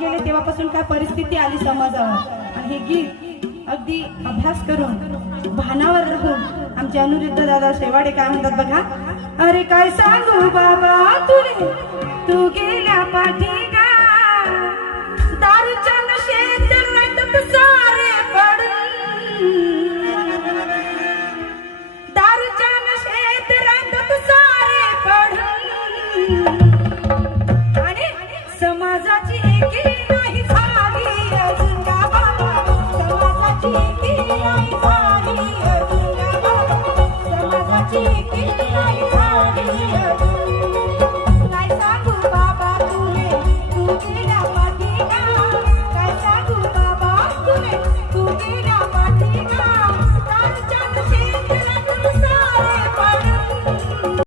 गेले तेव्हापासून काय परिस्थिती आली समाजावर, आणि हे गीत अगदी अभ्यास करून भानावर राहून आमचे अनुरुद्ध दादा शेवाडे काय म्हणतात बघा. अरे काय सांगू बाबा तुले, तू गेल्या पाठीगा दारूच्या नशेत रटत सारे पडून, दारूच्या नशेत रटत सारे पडून, आणि समाजाची एकी नाही झाली अजून गा बाबा, समाजाची एकी नाही झाली अजून गा बाबा, समाजाची एकी नाही झाली.